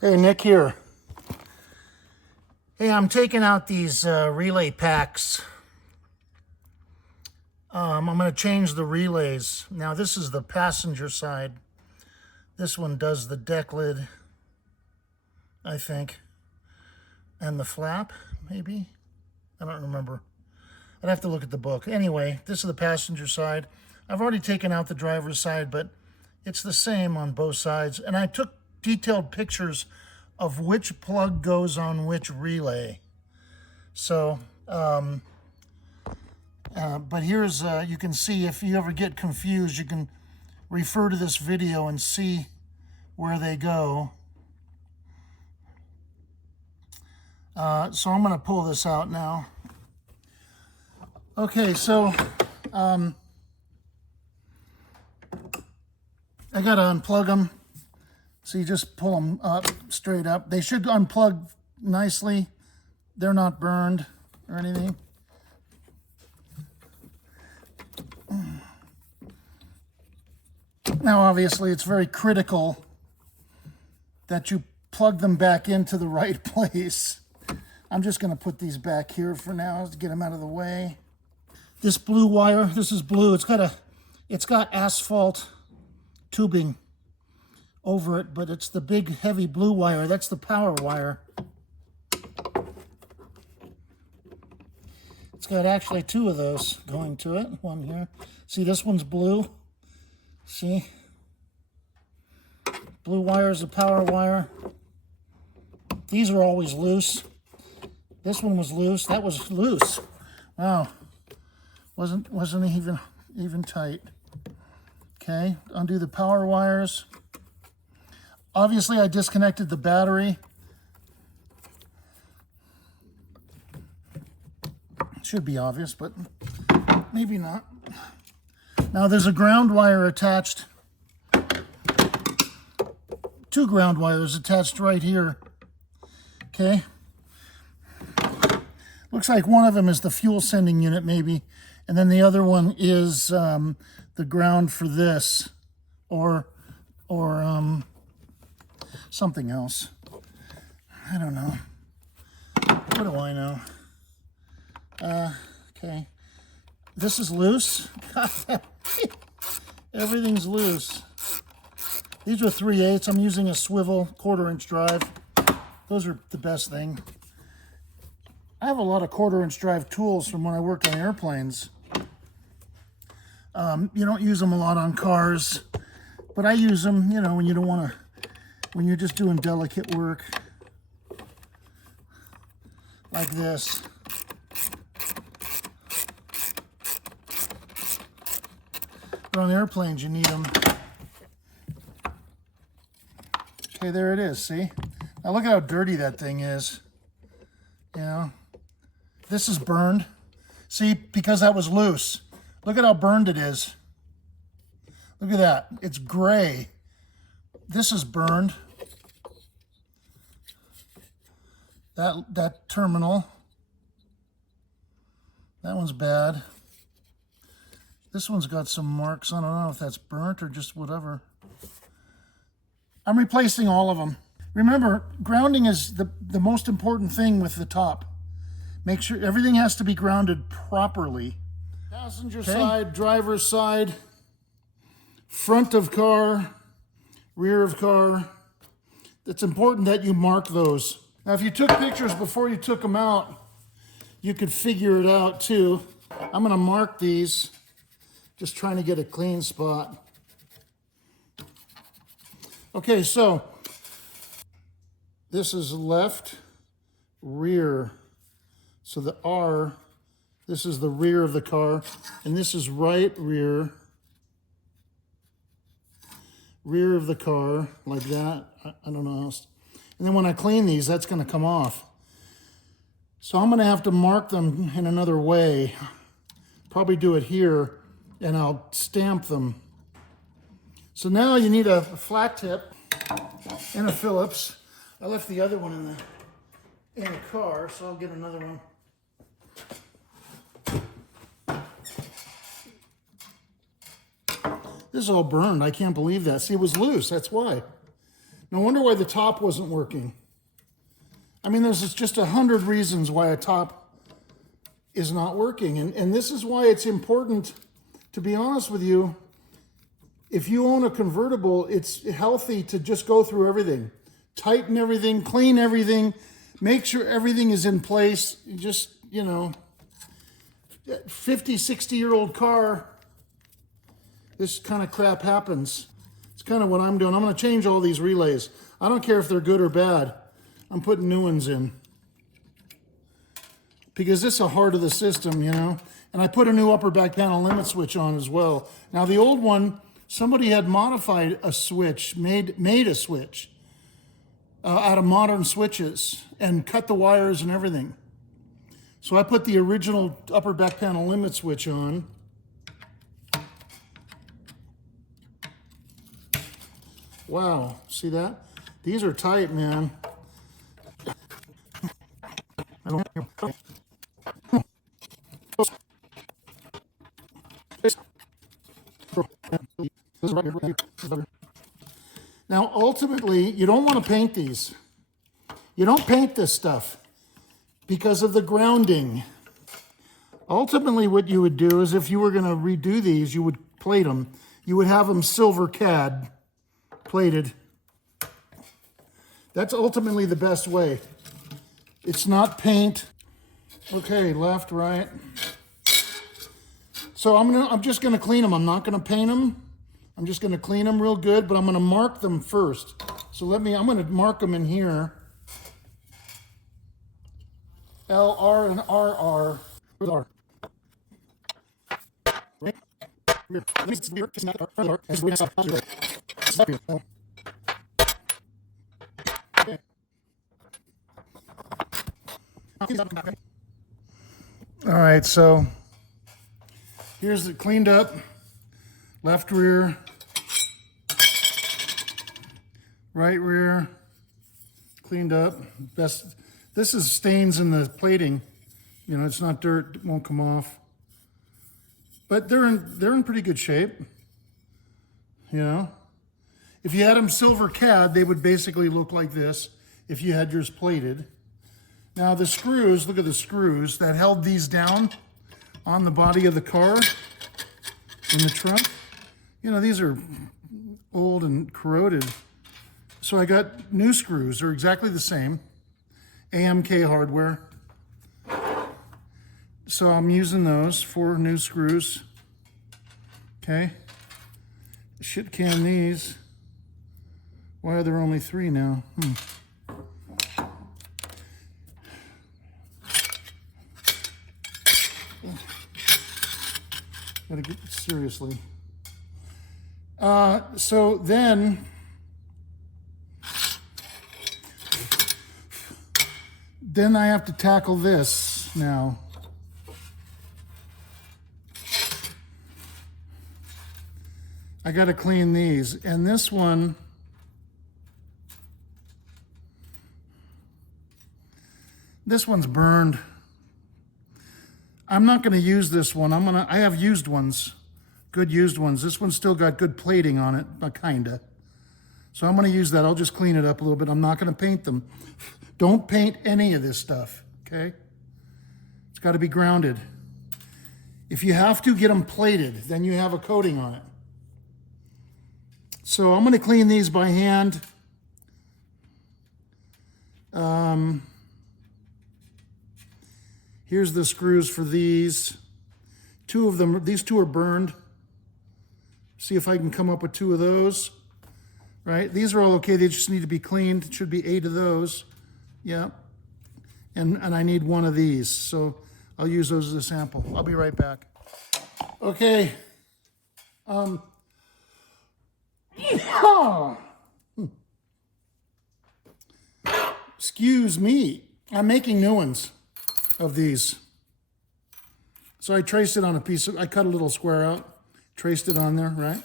Hey, Nick here. Hey, I'm taking out these relay packs. I'm going to change the relays. Now, this is the passenger side. This one does the deck lid, I think. And the flap, maybe? I don't remember. I'd have to look at the book. Anyway, this is the passenger side. I've already taken out the driver's side, but it's the same on both sides. And I took detailed pictures of which plug goes on which relay. So, but here's, you can see if you ever get confused, you can refer to this video and see where they go. So I'm going to pull this out now. Okay, so I got to unplug them. So you just pull them up, straight up. They should unplug nicely. They're not burned or anything. Now, obviously, it's very critical that you plug them back into the right place. I'm just going to put these back here for now to get them out of the way. This blue wire, this is blue. It's got asphalt tubing over it, but it's the big heavy blue wire. That's the power wire. It's got actually two of those going to it. One here. See, this one's blue. See? Blue wire is the power wire. These are always loose. This one was loose. That was loose. Wow. Wasn't even tight. Okay, undo the power wires. Obviously, I disconnected the battery. Should be obvious, but maybe not. Now there's a ground wire attached. Two ground wires attached right here. Okay. Looks like one of them is the fuel sending unit maybe, and then the other one is the ground for this, or something else. I don't know. What do I know? Okay. This is loose. Everything's loose. These are 3/8. I'm using a swivel 1/4-inch drive. Those are the best thing. I have a lot of 1/4-inch drive tools from when I worked on airplanes. You don't use them a lot on cars, but I use them, you know, when you don't want to, when you're just doing delicate work like this. But on airplanes, you need them. Okay, there it is, see? Now look at how dirty that thing is. You know, this is burned. See, because that was loose. Look at how burned it is. Look at that, it's gray. This is burned. That terminal. That one's bad. This one's got some marks. I don't know if that's burnt or just whatever. I'm replacing all of them. Remember, grounding is the most important thing with the top. Make sure everything has to be grounded properly. Passenger side, driver's side, front of car, rear of car. It's important that you mark those. Now, if you took pictures before you took them out, you could figure it out too. I'm going to mark these, just trying to get a clean spot. Okay, so this is left, rear. So the R, this is the rear of the car, and this is right rear. Rear of the car, like that. I don't know how else. And then when I clean these, that's going to come off. So I'm going to have to mark them in another way. Probably do it here, and I'll stamp them. So now you need a flat tip and a Phillips. I left the other one in the car, so I'll get another one. This is all burned. I can't believe that. See, it was loose. That's why. No wonder why the top wasn't working. I mean, there's just 100 reasons why a top is not working. And this is why it's important, to be honest with you, if you own a convertible, it's healthy to just go through everything. Tighten everything, clean everything, make sure everything is in place. Just, you know, 50, 60-year-old car, this kind of crap happens. It's kind of what I'm doing. I'm going to change all these relays. I don't care if they're good or bad. I'm putting new ones in. Because this is the heart of the system, you know. And I put a new upper back panel limit switch on as well. Now the old one, somebody had modified a switch, made a switch out of modern switches and cut the wires and everything. So I put the original upper back panel limit switch on. Wow, see that? These are tight, man. Now, ultimately, you don't want to paint these. You don't paint this stuff because of the grounding. Ultimately, what you would do is if you were going to redo these, you would plate them. You would have them silver cad plated. That's ultimately the best way. It's not paint. Okay, left, right. So I'm just gonna clean them. I'm not gonna paint them. I'm just gonna clean them real good, but I'm gonna mark them first. So I'm gonna mark them in here. LR and RR. Where's R? Right? All right, so here's the cleaned up left rear, right rear, cleaned up. Best. This is stains in the plating. You know, it's not dirt, it won't come off. But they're in pretty good shape. You know, if you had them silver cad, they would basically look like this if you had yours plated. Now the screws, look at the screws that held these down on the body of the car in the trunk. You know, these are old and corroded. So I got new screws. They're exactly the same. AMK hardware. So I'm using those, 4 new screws. Okay. Shit can these. Why are there only 3 now? Gotta get seriously. So then I have to tackle this now. I got to clean these, and this one's burned. I'm not going to use this one. I have used ones, good used ones. This one's still got good plating on it, kinda. So I'm going to use that. I'll just clean it up a little bit. I'm not going to paint them. Don't paint any of this stuff, okay? It's got to be grounded. If you have to, get them plated. Then you have a coating on it. So I'm going to clean these by hand. Here's the screws for these. 2 of them, these 2 are burned. See if I can come up with 2 of those. Right? These are all okay. They just need to be cleaned. It should be 8 of those. Yeah. And I need 1 of these. So I'll use those as a sample. I'll be right back. Okay. Excuse me. I'm making new ones of these. So I traced it on a piece of, I cut a little square out, traced it on there, right?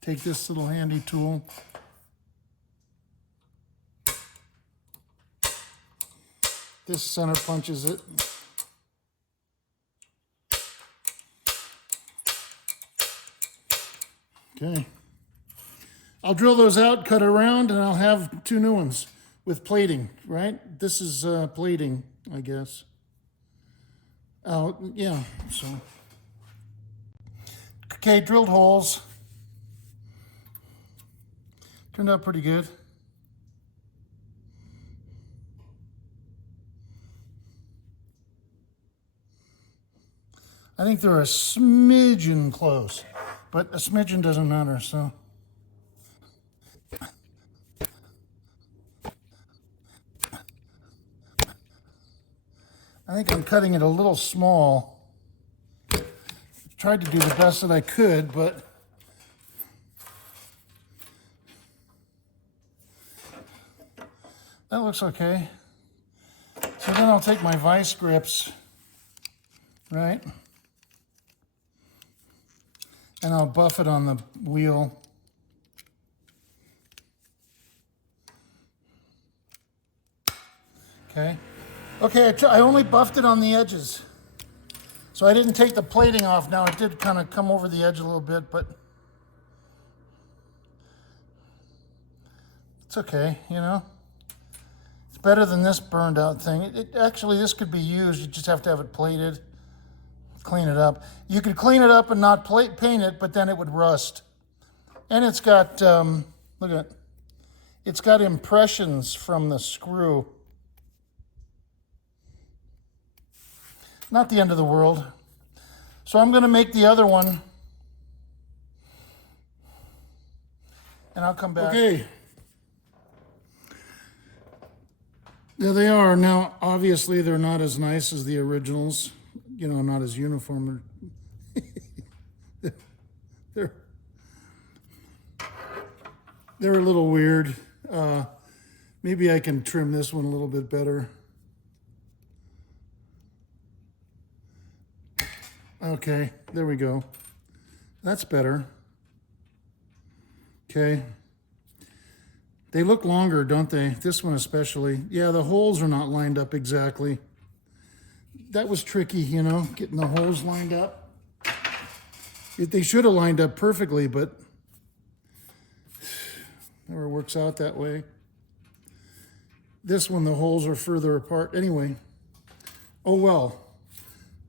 Take this little handy tool. This center punches it. Okay. I'll drill those out, cut it around, and I'll have 2 new ones with plating, right? This is plating, I guess. Oh, yeah, so. Okay, drilled holes. Turned out pretty good. I think they're a smidgen close, but a smidgen doesn't matter, so. I think I'm cutting it a little small. Tried to do the best that I could, but that looks okay. So then I'll take my vice grips, right? And I'll buff it on the wheel. Okay. Okay, I only buffed it on the edges. So I didn't take the plating off. Now it did kind of come over the edge a little bit, but it's okay, you know? It's better than this burned out thing. Actually, this could be used. You just have to have it plated, clean it up. You could clean it up and not paint it, but then it would rust. And it's got, look at it. It's got impressions from the screw. Not the end of the world. So I'm going to make the other one. And I'll come back. Okay. There they are. Now, obviously, they're not as nice as the originals. You know, not as uniform. They're a little weird. Maybe I can trim this one a little bit better. Okay, there we go. That's better. Okay. They look longer, don't they? This one especially. Yeah, the holes are not lined up exactly. That was tricky, you know, getting the holes lined up. They should have lined up perfectly, but never works out that way. This one, the holes are further apart. Anyway, oh well,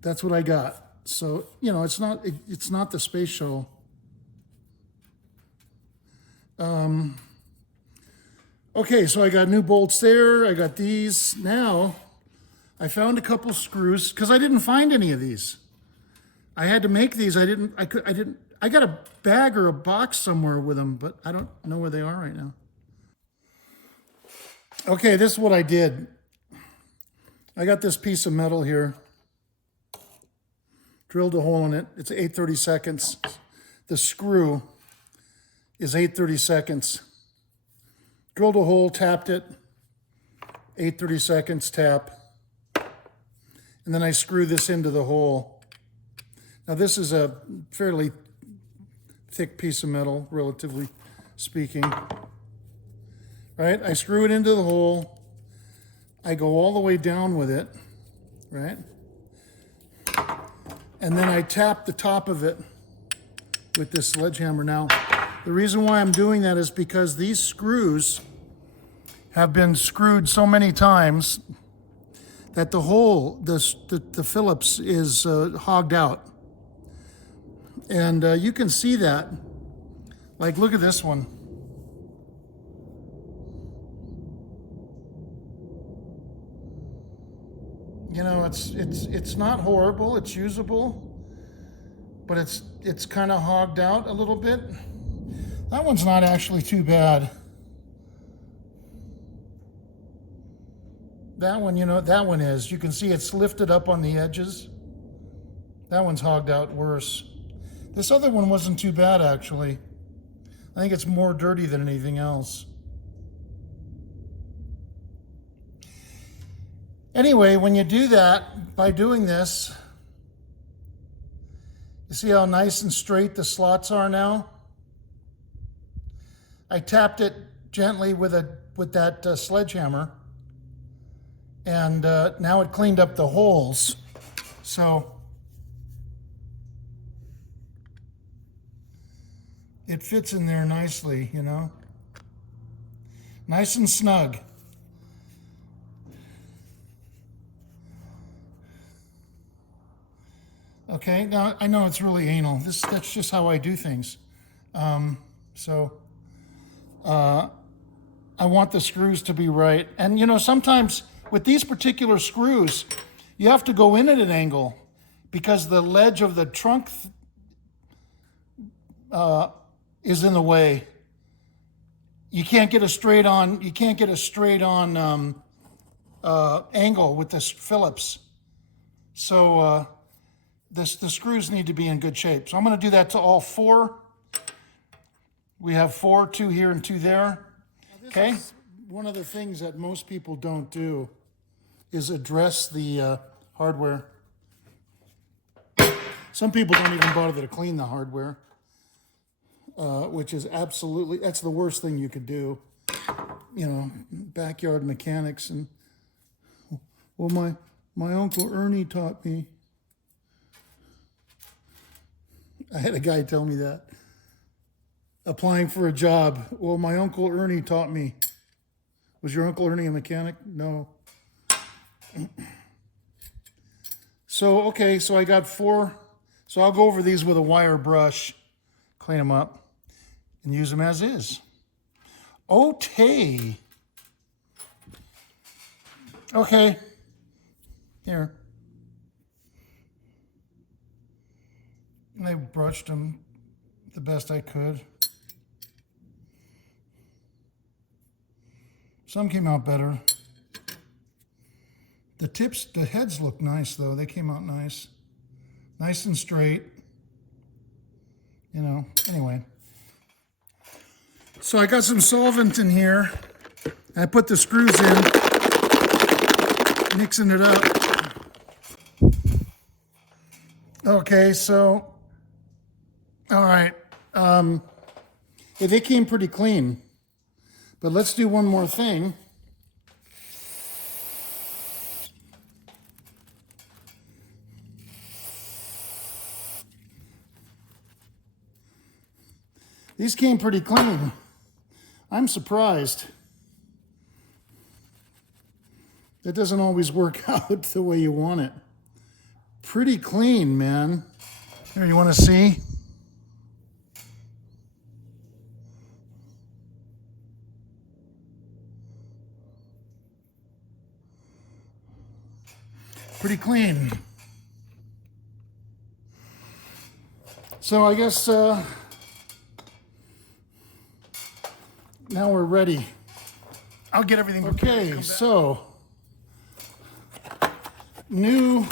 that's what I got. So, you know, it's not the space shuttle. Okay, so I got new bolts there. I got these. Now, I found a couple screws because I didn't find any of these. I had to make these. I got a bag or a box somewhere with them, but I don't know where they are right now. Okay, this is what I did. I got this piece of metal here. Drilled a hole in it. It's 8/32. The screw is 8/32. Drilled a hole, tapped it, 8/32 tap. And then I screw this into the hole. Now this is a fairly thick piece of metal, relatively speaking. Right? I screw it into the hole. I go all the way down with it, right? And then I tap the top of it with this sledgehammer. Now, the reason why I'm doing that is because these screws have been screwed so many times that the hole, the Phillips is hogged out. And you can see that. Like, look at this one. You know, it's not horrible. It's usable, but it's kind of hogged out a little bit. That one's not actually too bad. That one, you know, that one is. You can see it's lifted up on the edges. That one's hogged out worse. This other one wasn't too bad, actually. I think it's more dirty than anything else. Anyway, when you do that, by doing this, you see how nice and straight the slots are now? I tapped it gently with that sledgehammer, and now it cleaned up the holes. So it fits in there nicely, you know. Nice and snug. Okay, now I know it's really anal. That's just how I do things. I want the screws to be right. And you know, sometimes with these particular screws, you have to go in at an angle because the ledge of the trunk is in the way. You can't get a straight on. You can't get a straight on angle with this Phillips. So the screws need to be in good shape. So I'm going to do that to all four. We have 4, 2 here and 2 there. Okay. One of the things that most people don't do is address the hardware. Some people don't even bother to clean the hardware, which is absolutely, that's the worst thing you could do. You know, backyard mechanics. And well, my Uncle Ernie taught me. I had a guy tell me that. Applying for a job. Well, my Uncle Ernie taught me. Was your Uncle Ernie a mechanic? No. So, okay, so I got 4. So I'll go over these with a wire brush, clean them up, and use them as is. Okay. Okay. Here. I brushed them the best I could. Some came out better. The heads look nice though. They came out nice. Nice and straight. You know, anyway. So I got some solvent in here. I put the screws in, mixing it up. Okay, so, all right. Yeah, they came pretty clean. But let's do one more thing. These came pretty clean. I'm surprised. That doesn't always work out the way you want it. Pretty clean, man. Here, you want to see? Pretty clean. So I guess now we're ready. I'll get everything prepared. Okay, so new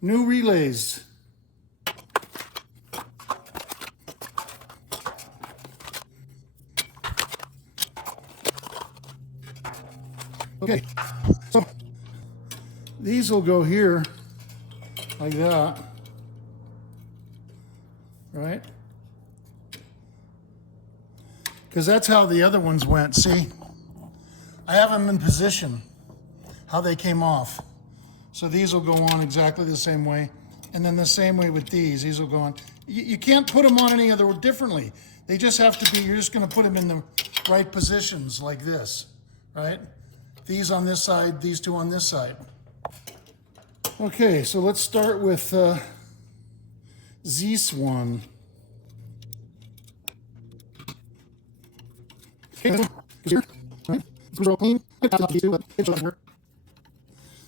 relays. Okay, so these will go here like that, right? Because that's how the other ones went. See, I have them in position, how they came off. So these will go on exactly the same way. And then the same way with these. These will go on. You can't put them on any other differently. They just have to be, you're just going to put them in the right positions like this, right? These on this side, these two on this side. Okay, so let's start with this one.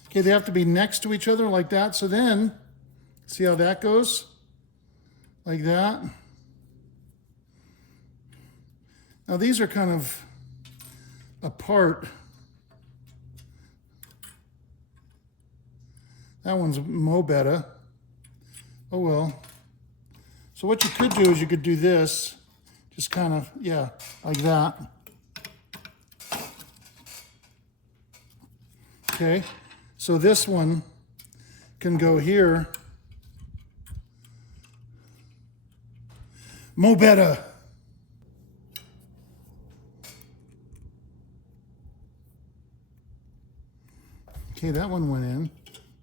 Okay, they have to be next to each other like that. So then, see how that goes? Like that. Now these are kind of apart. That one's mo better. Oh well. So what you could do is you could do this, just kind of, yeah, like that. Okay, so this one can go here. Mo better. Okay, that one went in.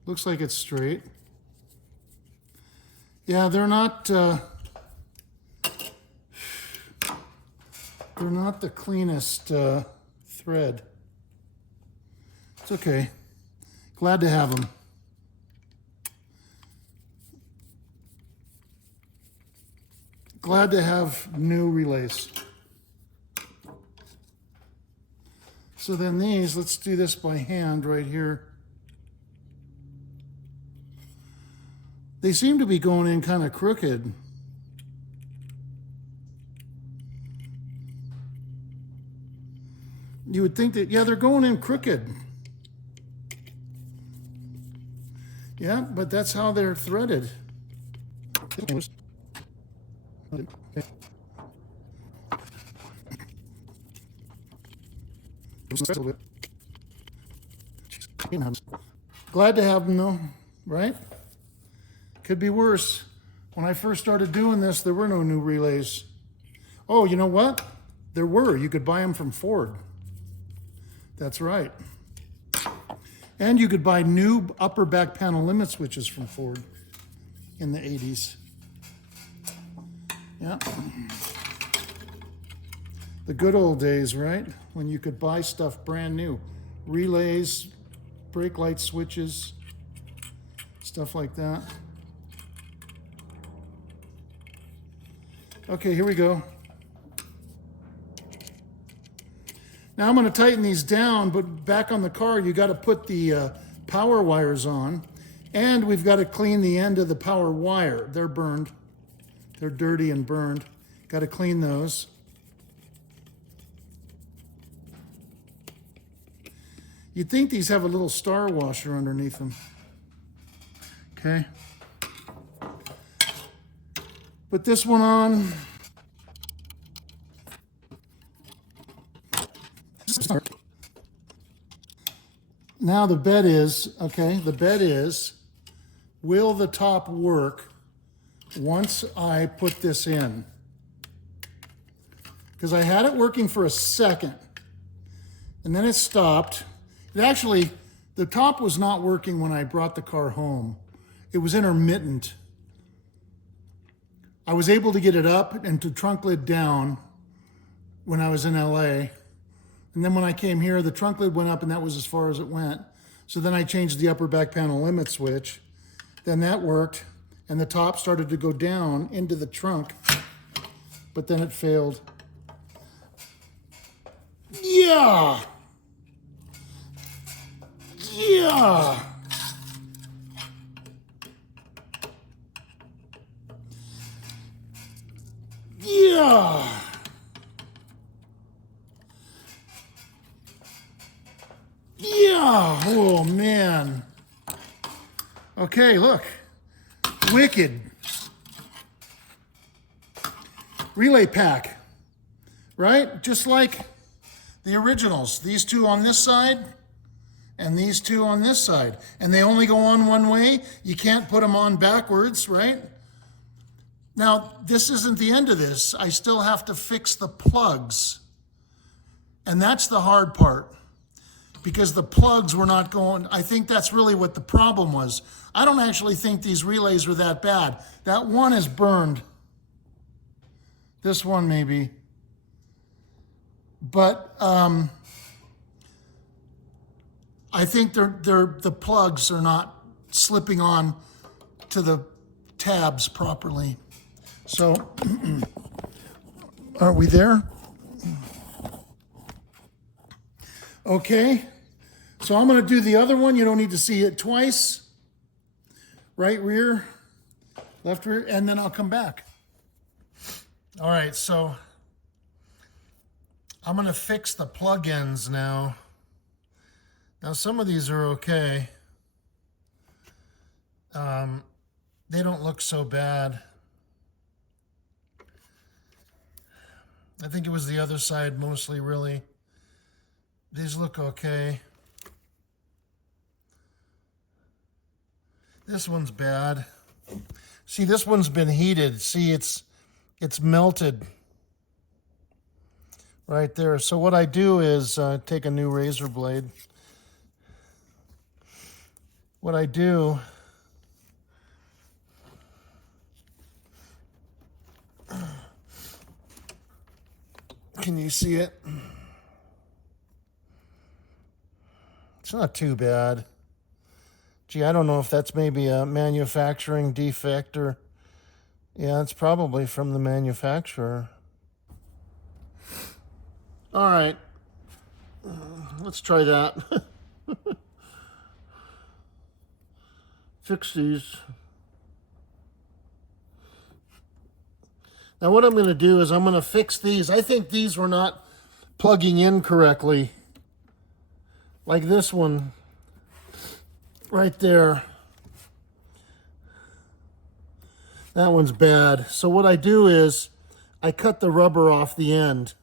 Looks like it's straight. Yeah, they're not, they're not the cleanest thread. It's okay. Glad to have them. Glad to have new relays. So then these, let's do this by hand right here. They seem to be going in kind of crooked. You would think that, yeah, they're going in crooked. Yeah, but that's how they're threaded. Glad to have them though, right? Could be worse. When I first started doing this, there were no new relays. Oh, you know what? There were. You could buy them from Ford. That's right. And you could buy new upper back panel limit switches from Ford in the 80s. Yeah. The good old days, right? When you could buy stuff brand new. Relays, brake light switches, stuff like that. Okay, here we go. Now I'm going to tighten these down, but back on the car, you got to put the power wires on, and we've got to clean the end of the power wire. They're burned. They're dirty and burned. Got to clean those. You'd think these have a little star washer underneath them. Okay. Put this one on. Now the bet is, okay, the bet is, will the top work once I put this in? Because I had it working for a second, and then it stopped. It actually, the top was not working when I brought the car home. It was intermittent. I was able to get it up and to trunk lid down when I was in LA. And then when I came here, the trunk lid went up and that was as far as it went. So then I changed the upper back panel limit switch. Then that worked and the top started to go down into the trunk, but then it failed. Yeah. Yeah. Yeah. Yeah. Oh, man. Okay, look. Wicked. Relay pack. Right? Just like the originals. These two on this side and these two on this side. And they only go on one way. You can't put them on backwards, right? Now, this isn't the end of this. I still have to fix the plugs. And that's the hard part, because the plugs were not going. I think that's really what the problem was. I don't actually think these relays were that bad. That one is burned. This one maybe. But I think the plugs are not slipping on to the tabs properly. So, are we there? Okay, so I'm going to do the other one. You don't need to see it twice. Right rear, left rear, and then I'll come back. All right, so I'm going to fix the plug-ins now. Now, some of these are okay. They don't look so bad. I think it was the other side mostly, really. These look okay. This one's bad. See, this one's been heated. See, it's melted right there. So what I do is take a new razor blade. What I do Can you see it? It's not too bad. Gee, I don't know if that's maybe a manufacturing defect or... Yeah, it's probably from the manufacturer. All right. Let's try that. Fix these. Now what I'm going to do is I'm going to fix these. I think these were not plugging in correctly. Like this one right there. That one's bad. So what I do is I cut the rubber off the end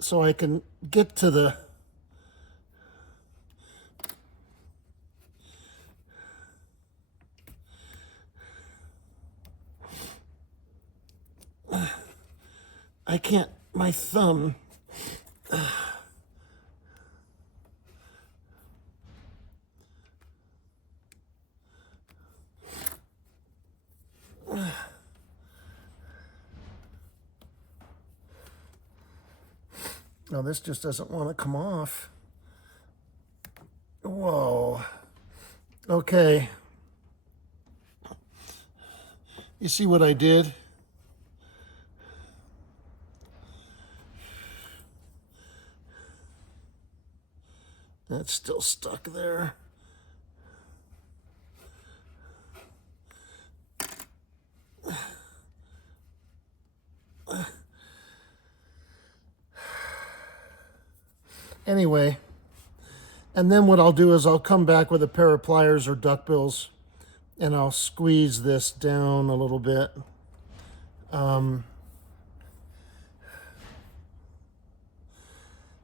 so I can get to the... I can't, my thumb. No, this just doesn't want to come off. Whoa. Okay. You see what I did? That's still stuck there. Anyway, and then what I'll do is I'll come back with a pair of pliers or duckbills and I'll squeeze this down a little bit.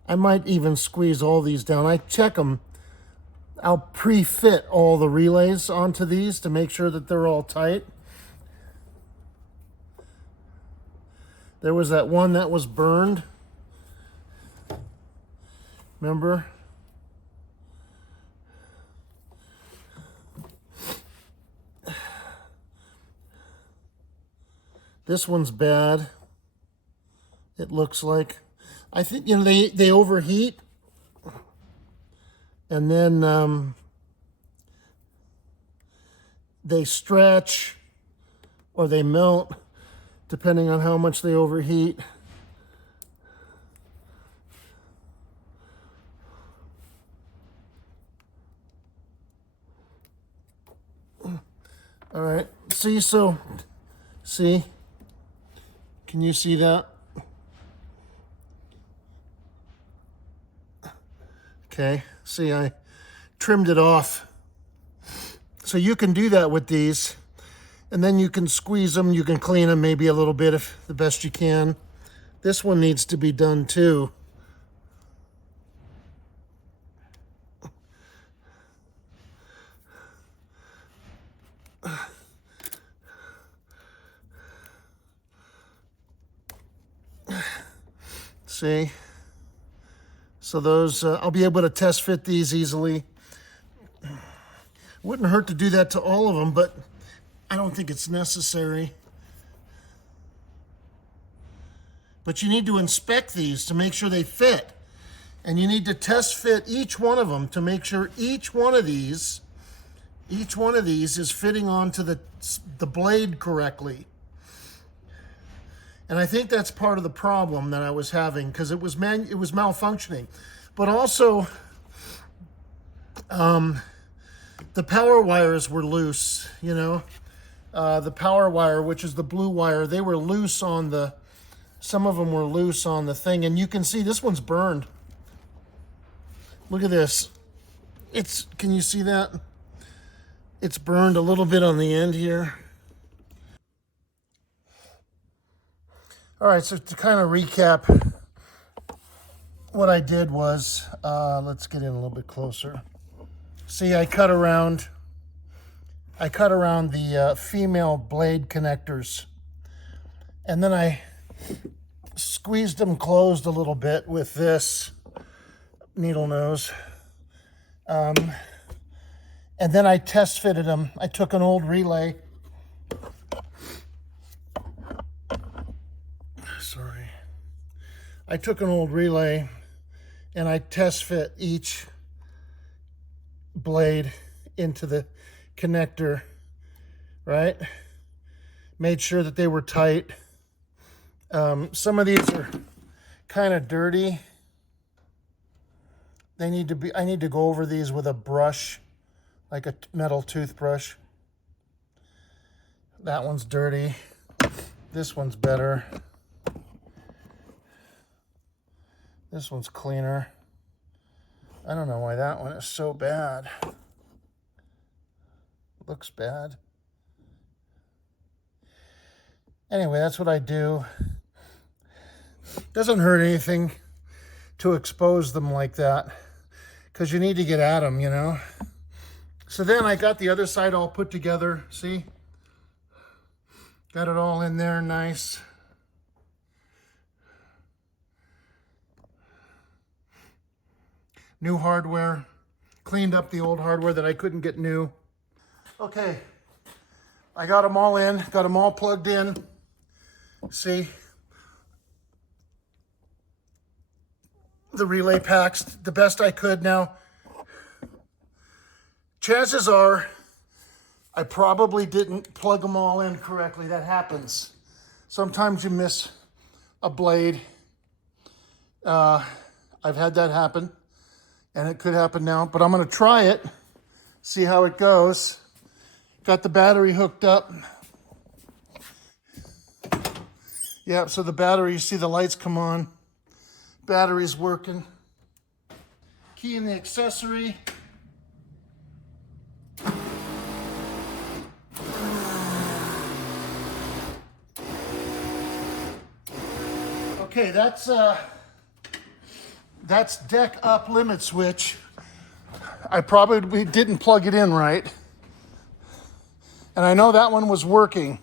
I might even squeeze all these down. I check them. I'll pre-fit all the relays onto these to make sure that they're all tight. There was that one that was burned. Remember? This one's bad. It looks like. I think, you know, they overheat. And then they stretch or they melt, depending on how much they overheat. All right, see, can you see that? Okay, see, I trimmed it off. So you can do that with these, and then you can squeeze them, you can clean them maybe a little bit if the best you can. This one needs to be done too. See? So those, I'll be able to test fit these easily. Wouldn't hurt to do that to all of them, but I don't think it's necessary. But you need to inspect these to make sure they fit. And you need to test fit each one of them to make sure each one of these is fitting onto the blade correctly. And I think that's part of the problem that I was having, because it was malfunctioning. But also, the power wires were loose, you know. The power wire, which is the blue wire, they were loose on some of them were loose on the thing. And you can see this one's burned. Look at this. Can you see that? It's burned a little bit on the end here. All right, so to kind of recap, what I did was, let's get in a little bit closer. See, I cut around the female blade connectors, and then I squeezed them closed a little bit with this needle nose. And then I test fitted them. I took an old relay. sorry. I took an old relay and I test fit each blade into the connector, right? Made sure that they were tight. Some of these are kind of dirty. I need to go over these with a brush, like a metal toothbrush. That one's dirty. This one's better. This one's cleaner. I don't know why that one is so bad. Looks bad. Anyway, that's what I do. Doesn't hurt anything to expose them like that, because you need to get at them, you know. So then I got the other side all put together. See? Got it all in there nice. New hardware. Cleaned up the old hardware that I couldn't get new. Okay. I got them all in. Got them all plugged in. See? The relay packs the best I could. Now, chances are I probably didn't plug them all in correctly. That happens. Sometimes you miss a blade. I've had that happen, and it could happen now, but I'm going to try it, see how it goes. Got the battery hooked up. Yeah, so the battery, you see the lights come on. Battery's working. Key in the accessory. Okay, that's deck up limit switch. I probably didn't plug it in right. And I know that one was working.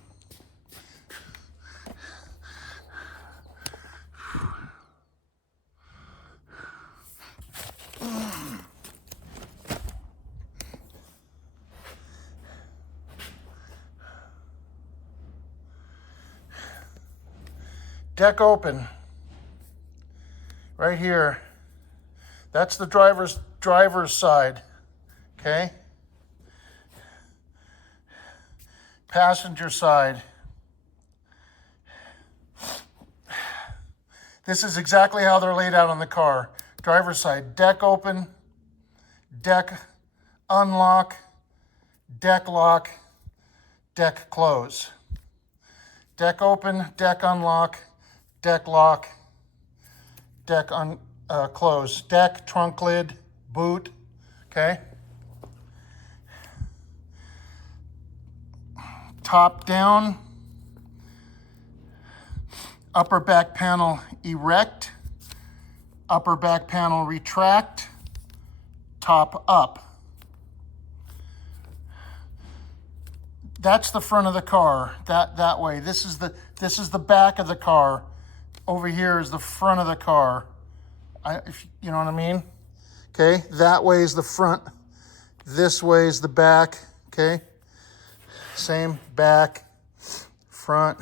Deck open. Right here. That's the driver's side. Okay? Passenger side. This is exactly how they're laid out on the car. Driver's side, deck open, deck unlock, deck lock, deck close. Deck open, deck unlock, deck lock, deck close. Deck, trunk lid, boot, okay? Top down, upper back panel erect, upper back panel retract, top up. That's the front of the car, that way. This is the back of the car. Over here is the front of the car. If you know what I mean? Okay, that way is the front. This way is the back, okay? Same, back, front.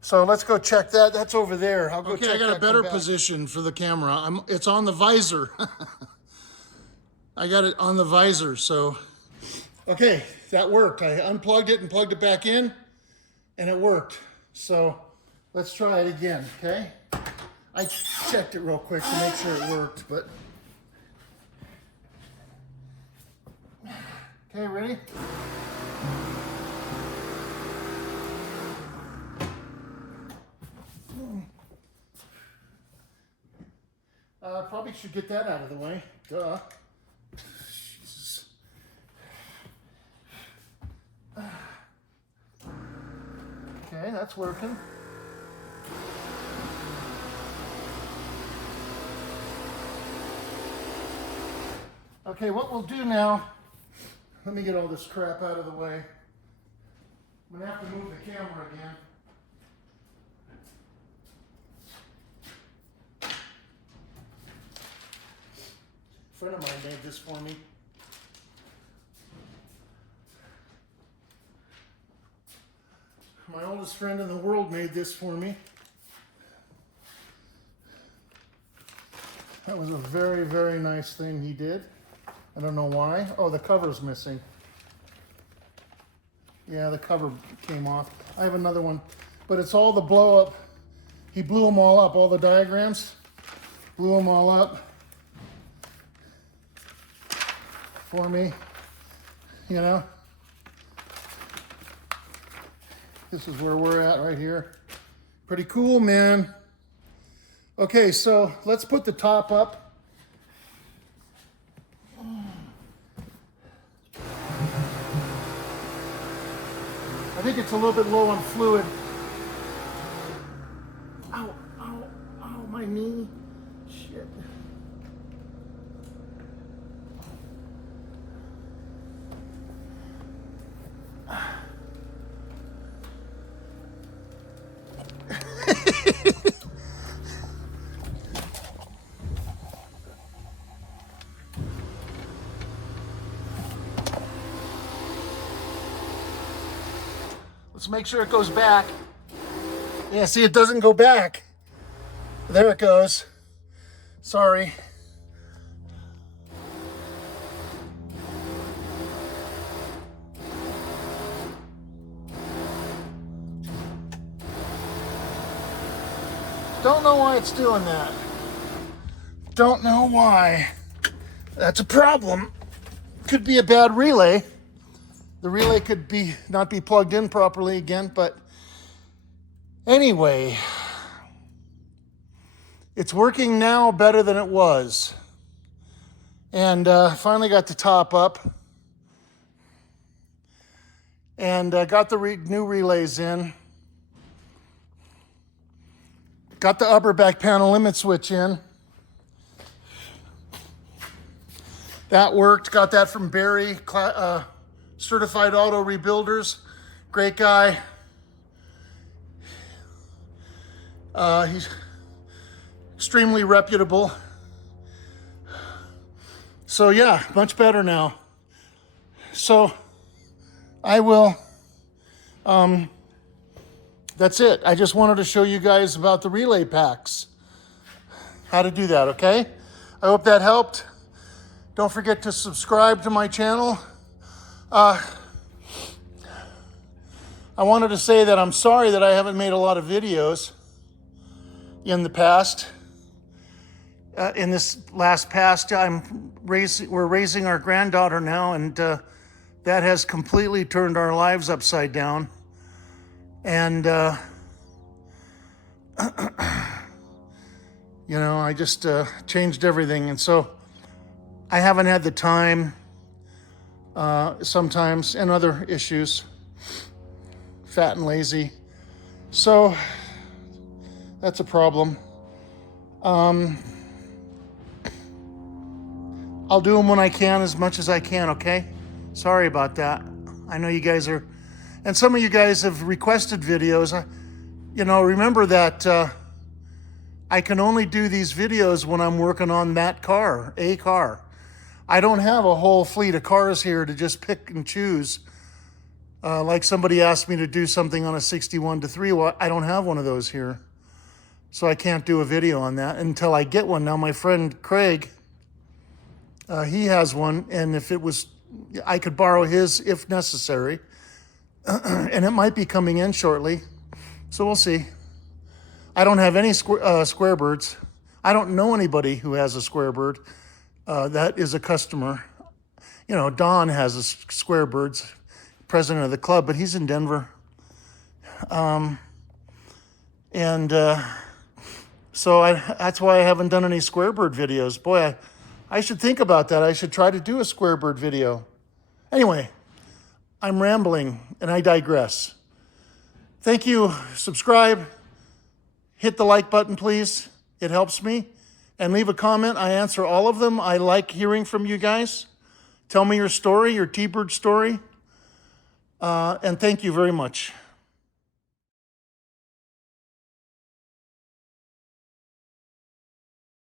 So let's go check that. That's over there. I'll go check that. Okay, I got a better position for the camera. It's on the visor. I got it on the visor, so. Okay, that worked. I unplugged it and plugged it back in, and it worked. So let's try it again, okay? I checked it real quick to make sure it worked, but. Okay, ready? Probably should get that out of the way. Duh. Jesus. Okay, that's working. Okay, what we'll do now, let me get all this crap out of the way. I'm gonna have to move the camera again. A friend of mine made this for me. My oldest friend in the world made this for me. That was a very, very nice thing he did. I don't know why. Oh, the cover's missing. Yeah, the cover came off. I have another one, but it's all the blow up. He blew them all up, all the diagrams. Blew them all up for me, you know. This is where we're at right here. Pretty cool, man. Okay, so let's put the top up. I think it's a little bit low on fluid. Ow, ow, ow, my knee. Shit. Let's make sure it goes back. Yeah, see, it doesn't go back. There it goes. Sorry. Don't know why it's doing that. Don't know why. That's a problem. Could be a bad relay. The relay could not be plugged in properly again, but anyway, it's working now better than it was. And finally got the top up. And got the new relays in. Got the upper back panel limit switch in. That worked. Got that from Barry, Certified Auto Rebuilders. Great guy. He's extremely reputable. So yeah, much better now. So I will, that's it. I just wanted to show you guys about the relay packs. How to do that, okay? I hope that helped. Don't forget to subscribe to my channel. I wanted to say that I'm sorry that I haven't made a lot of videos in the past. In this last past, we're raising our granddaughter now, and that has completely turned our lives upside down. And you know, I just changed everything, and so I haven't had the time sometimes, and other issues, fat and lazy. So that's a problem. I'll do them when I can, as much as I can, okay? Sorry about that. I know you guys are, and some of you guys have requested videos. You know, remember that I can only do these videos when I'm working on that car, a car. I don't have a whole fleet of cars here to just pick and choose. Like somebody asked me to do something on a 61-3. Well, I don't have one of those here. So I can't do a video on that until I get one. Now my friend Craig, he has one, and if it was, I could borrow his if necessary. And it might be coming in shortly. So we'll see. I don't have any square birds. I don't know anybody who has a square bird. That is a customer. You know, Don has a square birds, president of the club, but he's in Denver. So that's why I haven't done any square bird videos. Boy, I should think about that. I should try to do a square bird video. Anyway, I'm rambling and I digress. Thank you. Subscribe. Hit the like button, please. It helps me. And leave a comment. I answer all of them. I like hearing from you guys. Tell me your story, your T-Bird story. And thank you very much.